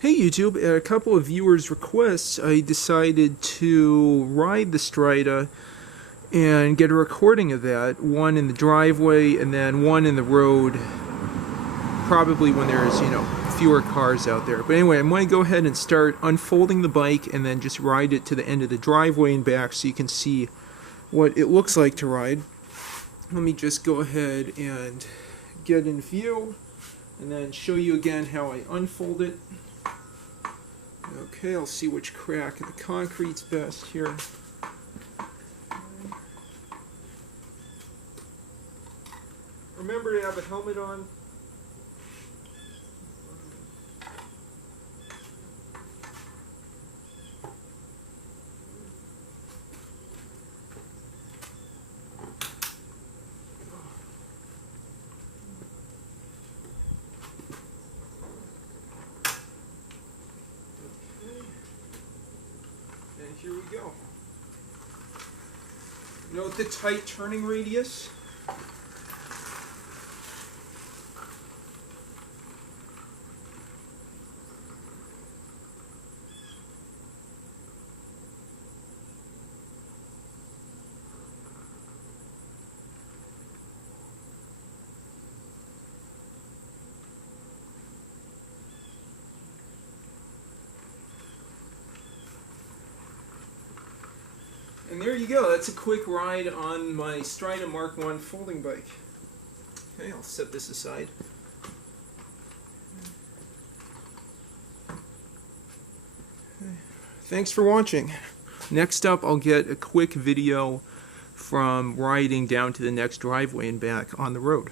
Hey YouTube, at a couple of viewers' requests, I decided to ride the Strida and get a recording of that. One in the driveway and then one in the road, probably when there's, fewer cars out there. But anyway, I'm going to go ahead and start unfolding the bike and then just ride it to the end of the driveway and back so you can see what it looks like to ride. Let me just go ahead and get in view and then show you again how I unfold it. Okay, I'll see which crack in the concrete's best here. Remember to have a helmet on. And here we go. Note the tight turning radius. And there you go, that's a quick ride on my Strida Mark I folding bike. Okay, I'll set this aside. Okay. Thanks for watching. Next up, I'll get a quick video from riding down to the next driveway and back on the road.